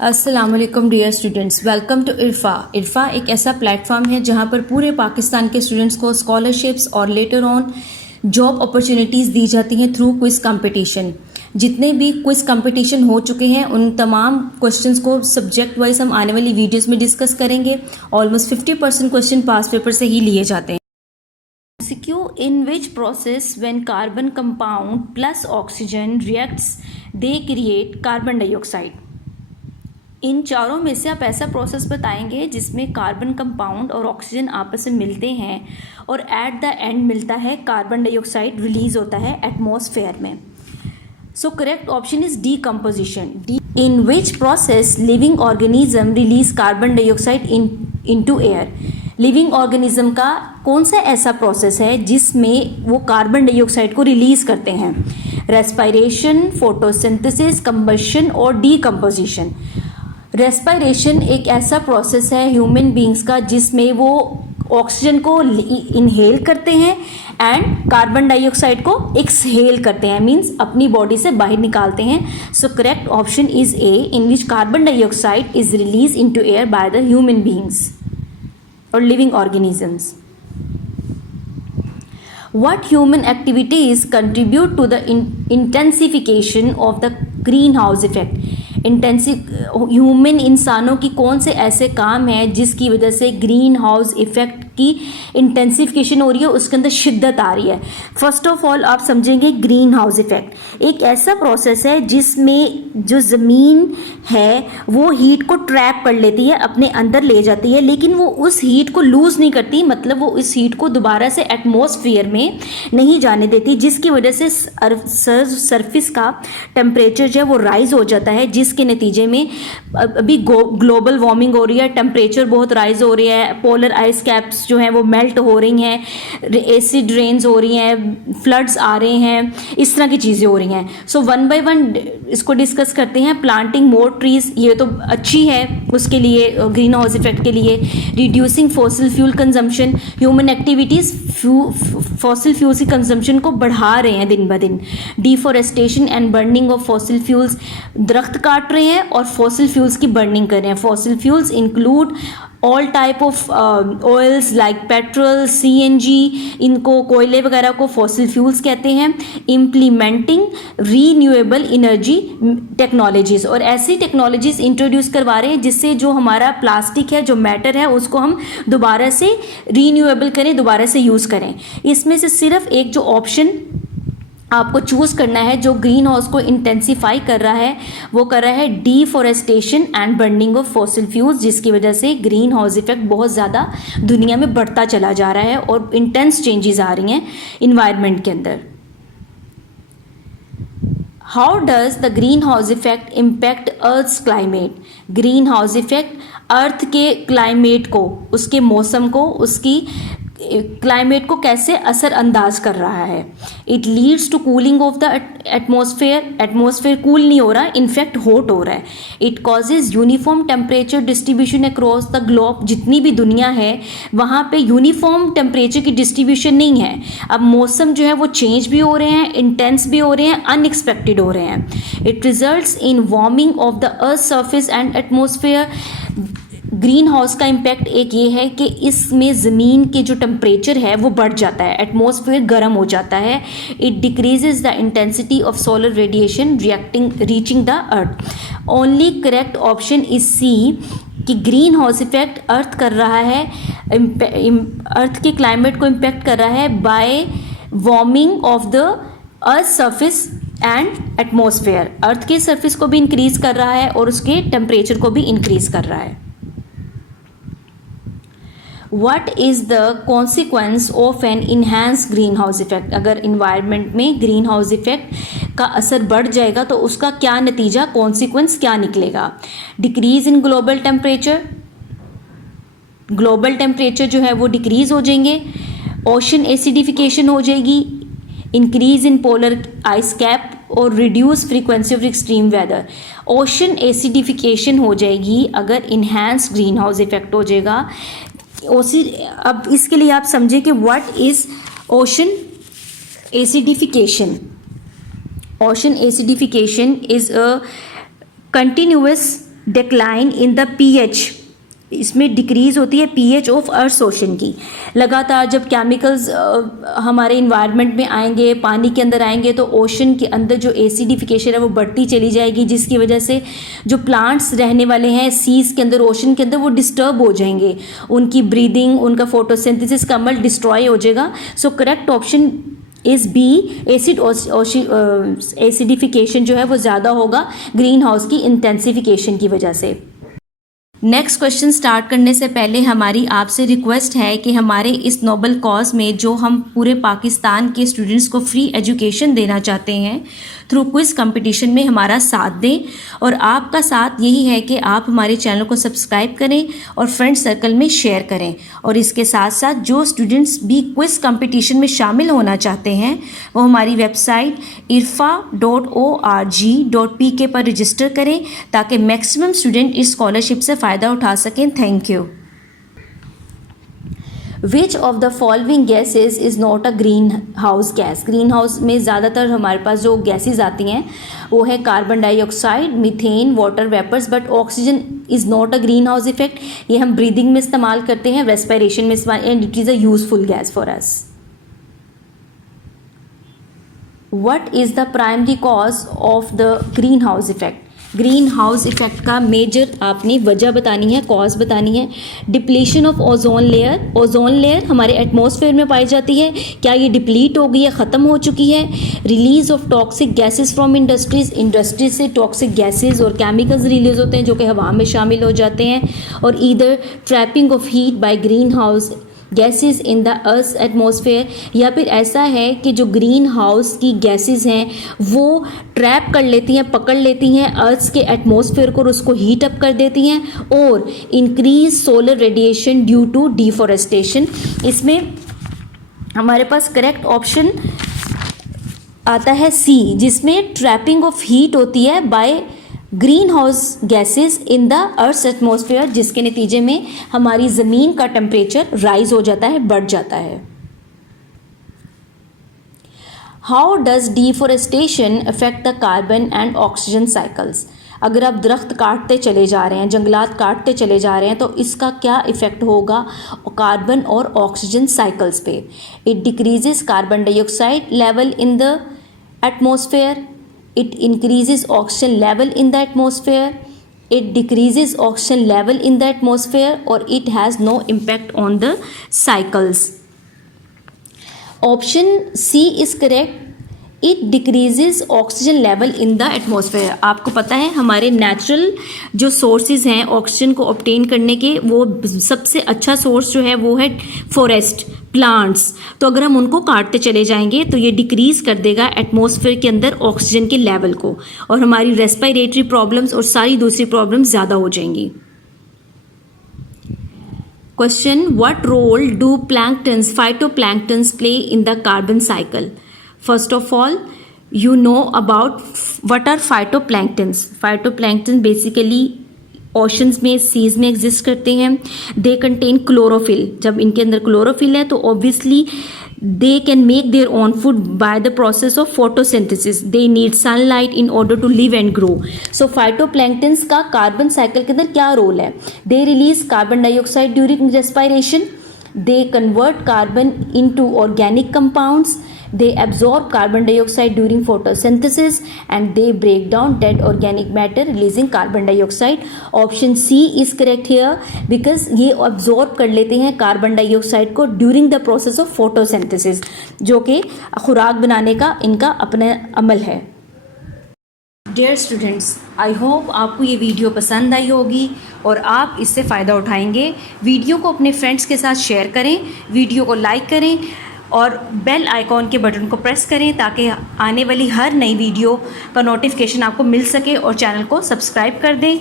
अस्सलाम वालेकुम dear students, welcome to Irfa. Irfa एक ऐसा प्लेटफॉर्म है जहां पर पूरे पाकिस्तान के स्टूडेंट्स को स्कॉलरशिप्स और लेटर ऑन जॉब अपॉर्चुनिटीज़ दी जाती हैं थ्रू क्विज़ कंपटीशन। जितने भी क्विज़ कंपटीशन हो चुके हैं उन तमाम क्वेश्चंस को सब्जेक्ट वाइज हम आने वाली वीडियोस में डिस्कस करेंगे। ऑलमोस्ट 50% क्वेश्चन पास पेपर से ही लिए जाते हैं। MCQ, in which process when carbon compound plus oxygen reacts they create carbon dioxide। इन चारों में से आप ऐसा प्रोसेस बताएंगे जिसमें कार्बन कंपाउंड और ऑक्सीजन आपस में मिलते हैं और एट द एंड मिलता है कार्बन डाइऑक्साइड रिलीज होता है एटमॉस्फेयर में। सो correct option is decomposition. In which process living organism release carbon dioxide into air. Living organism का कौन सा ऐसा प्रोसेस है जिसमें वो कार्बन डाइऑक्साइड को रिलीज करते हैं? रेस्पिरेशन, फोटोसिंथेसिस, कंबशन और डीकम्पोजिशन। रेस्पिरेशन एक ऐसा प्रोसेस है ह्यूमन बींग्स का जिसमें वो ऑक्सीजन को इनहेल करते हैं एंड कार्बन डाइऑक्साइड को एक्सहेल करते हैं, मींस अपनी बॉडी से बाहर निकालते हैं। सो correct option is a, in which carbon dioxide is release into air by the human beings or living organisms. What human activities contribute to the intensification of the greenhouse effect? Human इंसानों की कौन से ऐसे काम हैं जिसकी वजह से ग्रीन हाउस इफेक्ट की इंटेंसिफिकेशन हो रही है, उसके अंदर शिद्दत आ रही है। फर्स्ट ऑफ ऑल आप समझेंगे ग्रीन हाउस इफेक्ट एक ऐसा प्रोसेस है जिसमें जो ज़मीन है वो हीट को ट्रैप कर लेती है, अपने अंदर ले जाती है, लेकिन वो उस हीट को लूज़ नहीं करती, मतलब वो इस हीट को दोबारा से एटमॉस्फेयर में नहीं जाने देती, जिसकी वजह से सरफेस का टेम्परेचर जो है वो राइज हो जाता है, जिसके नतीजे में अभी ग्लोबल वार्मिंग हो रही है, टेम्परेचर बहुत राइज हो रही है, पोलर आइस कैप्स जो हैं वो मेल्ट हो रही हैं, एसिड रेन्स हो रही हैं, फ्लड्स आ रहे हैं, इस तरह की चीज़ें हो रही हैं। सो वन बाय वन इसको डिस्कस करते हैं। प्लांटिंग मोर ट्रीज, ये तो अच्छी है उसके लिए, ग्रीन हाउस इफेक्ट के लिए। Reducing fossil fuel consumption, human activities fossil fuels की कंजम्पशन को बढ़ा रहे हैं दिन ब दिन। Deforestation and burning of fossil fuels, दरख्त काट रहे हैं और फॉसिल फ्यूल्स की बर्निंग कर रहे हैं। Fossil fuels include all type of oils like petrol, CNG, इनको कोयले वगैरह को फॉसिल फ्यूल्स कहते हैं। इम्प्लीमेंटिंग रीन्यूएबल एनर्जी टेक्नोलॉजीज़, और ऐसी टेक्नोलॉजीज़ इंट्रोड्यूस करवा रहे हैं जिससे जो हमारा प्लास्टिक है, जो मैटर है, उसको हम दोबारा से रीन्यूएबल करें, दोबारा से यूज़ करें। इसमें से सिर्फ एक जो ऑप्शन आपको चूज़ करना है जो ग्रीन हाउस को इंटेंसीफाई कर रहा है, वो कर रहा है deforestation and burning of fossil fuels, जिसकी वजह से ग्रीन हाउस इफेक्ट बहुत ज़्यादा दुनिया में बढ़ता चला जा रहा है और इंटेंस चेंजेस आ रही हैं इन्वायरमेंट के अंदर। How does the greenhouse effect impact earth's climate? Greenhouse effect earth के क्लाइमेट को, उसके मौसम को, उसकी क्लाइमेट को कैसे असरअंदाज कर रहा है? It leads to cooling of the atmosphere, atmosphere cool नहीं हो रहा, इनफैक्ट हॉट हो रहा है। It causes uniform temperature distribution across the globe, जितनी भी दुनिया है वहाँ पे यूनिफॉर्म टेम्परेचर की डिस्ट्रीब्यूशन नहीं है। अब मौसम जो है वो चेंज भी हो रहे हैं, इंटेंस भी हो रहे हैं, अनएक्सपेक्टेड हो रहे हैं। It results in warming of the earth surface and atmosphere. Green house का इम्पैक्ट एक ये है कि इसमें ज़मीन के जो टेम्परेचर है वो बढ़ जाता है, एटमॉस्फेयर गर्म हो जाता है। It decreases the intensity of solar radiation reaching the earth. Only correct option is C कि ग्रीन हाउस इफेक्ट अर्थ कर रहा है, अर्थ के क्लाइमेट को इम्पैक्ट कर रहा है by warming of the earth surface and atmosphere. Earth के सरफेस को भी इंक्रीज कर रहा है और उसके टेम्परेचर को भी इंक्रीज कर रहा है। What is the consequence of an enhanced greenhouse effect? अगर इन्वायरमेंट में ग्रीन हाउस इफेक्ट का असर बढ़ जाएगा तो उसका क्या नतीजा, कॉन्सिक्वेंस क्या निकलेगा? Decrease in global temperature, global temperature जो है वो डिक्रीज हो जाएंगे। ओशन एसिडिफिकेशन हो जाएगी। Increase in polar ice cap और reduce frequency of extreme weather. Ocean acidification हो जाएगी अगर इन्हांस ग्रीन हाउस इफेक्ट हो जाएगा। अब इसके लिए आप समझें कि what is ocean acidification. Ocean acidification is a continuous decline in the pH, इसमें डिक्रीज़ होती है pH ऑफ अर्थ ओशन की। लगातार जब केमिकल्स हमारे इन्वायरमेंट में आएंगे, पानी के अंदर आएंगे, तो ओशन के अंदर जो एसिडिफिकेशन है वो बढ़ती चली जाएगी, जिसकी वजह से जो प्लांट्स रहने वाले हैं सीज़ के अंदर, ओशन के अंदर, वो डिस्टर्ब हो जाएंगे, उनकी ब्रीदिंग, उनका फोटोसिंथेसिस का अमल डिस्ट्रॉय हो जाएगा। So correct option is B, acidification जो है वो ज़्यादा होगा ग्रीन हाउस की इंटेंसिफिकेशन की वजह से। नेक्स्ट क्वेश्चन स्टार्ट करने से पहले हमारी आपसे रिक्वेस्ट है कि हमारे इस नोबल कॉज में जो हम पूरे पाकिस्तान के स्टूडेंट्स को फ्री एजुकेशन देना चाहते हैं थ्रू क्विज़ कंपटीशन में हमारा साथ दें, और आपका साथ यही है कि आप हमारे चैनल को सब्सक्राइब करें और फ्रेंड सर्कल में शेयर करें। और इसके साथ साथ जो स्टूडेंट्स भी क्विज़ कंपटीशन में शामिल होना चाहते हैं वो हमारी वेबसाइट irfa.org.pk पर रजिस्टर करें ताकि मैक्सिमम स्टूडेंट इस स्कॉलरशिप से फ़ायदा उठा सकें। Thank you. Which of the following gases is not a green house gas? Green house में ज़्यादातर हमारे पास जो गैसेज आती हैं वो है carbon dioxide, methane, water vapours, but oxygen is not a greenhouse effect. ये हम ब्रीदिंग में इस्तेमाल करते हैं, रेस्पिरेशन में इस्तेमाल, and it is a useful gas for us. What is the primary cause of the greenhouse effect? Green house effect का major आपने वजह बतानी है, कॉज बतानी है। Depletion of ozone layer, ozone layer हमारे एटमॉस्फेयर में पाई जाती है, क्या ये डिप्लीट हो गई है, ख़त्म हो चुकी है? Release of toxic gases from industries, industries से टॉक्सिक गैसेस और केमिकल्स रिलीज होते हैं जो कि हवा में शामिल हो जाते हैं। और either trapping of heat by green house gases in the earth atmosphere, या फिर ऐसा है कि जो ग्रीन हाउस की गैसेस हैं वो ट्रैप कर लेती हैं, पकड़ लेती हैं अर्थ के एटमॉस्फेयर को और उसको हीट अप कर देती हैं, और increase solar radiation due to deforestation. इसमें हमारे पास करेक्ट ऑप्शन आता है सी, जिसमें ट्रैपिंग ऑफ हीट होती है by green house gases in the earth atmosphere, जिसके नतीजे में हमारी ज़मीन का टेम्परेचर राइज हो जाता है, बढ़ जाता है। How does deforestation affect the carbon and oxygen cycles? अगर आप दरख्त काटते चले जा रहे हैं, जंगलात काटते चले जा रहे हैं, तो इसका क्या इफ़ेक्ट होगा कार्बन और ऑक्सीजन साइकिल्स पे? It decreases carbon dioxide level in the atmosphere, it increases oxygen level in the atmosphere, it decreases oxygen level in the atmosphere, or it has no impact on the cycles. Option C is correct. It decreases oxygen level in the atmosphere. आपको पता है हमारे natural जो sources हैं oxygen को obtain करने के, वो सबसे अच्छा सोर्स जो है वो है फॉरेस्ट, प्लांट्स। तो अगर हम उनको काटते चले जाएंगे तो ये डिक्रीज़ कर देगा एटमॉस्फेयर के अंदर ऑक्सीजन के लेवल को, और हमारी रेस्पिरेटरी प्रॉब्लम्स और सारी दूसरी प्रॉब्लम्स ज़्यादा हो जाएंगी। Question, what role do planktons, phytoplanktons play in the carbon cycle? First of all, you know about what are phytoplanktons. Phytoplankton basically oceans में, सीज में एग्जिस्ट करते हैं। दे कंटेन क्लोरोफिल, जब इनके अंदर क्लोरोफिल है तो obviously they can make their own food by the process of photosynthesis. They need sunlight in order to live and grow. So phytoplanktons का कार्बन साइकिल के अंदर क्या रोल है? They release carbon dioxide during respiration, they convert carbon into organic compounds, they absorb carbon dioxide during photosynthesis, and they break down dead organic matter releasing carbon dioxide. Option C is correct here because ये absorb कर लेते हैं carbon dioxide को during the process of photosynthesis, जो कि खुराक बनाने का इनका अपना अमल है। डियर स्टूडेंट्स, आई होप आपको ये वीडियो पसंद आई होगी और आप इससे फ़ायदा उठाएंगे। वीडियो को अपने फ्रेंड्स के साथ शेयर करें, वीडियो को लाइक करें और बेल आइकॉन के बटन को प्रेस करें ताकि आने वाली हर नई वीडियो का नोटिफिकेशन आपको मिल सके, और चैनल को सब्सक्राइब कर दें।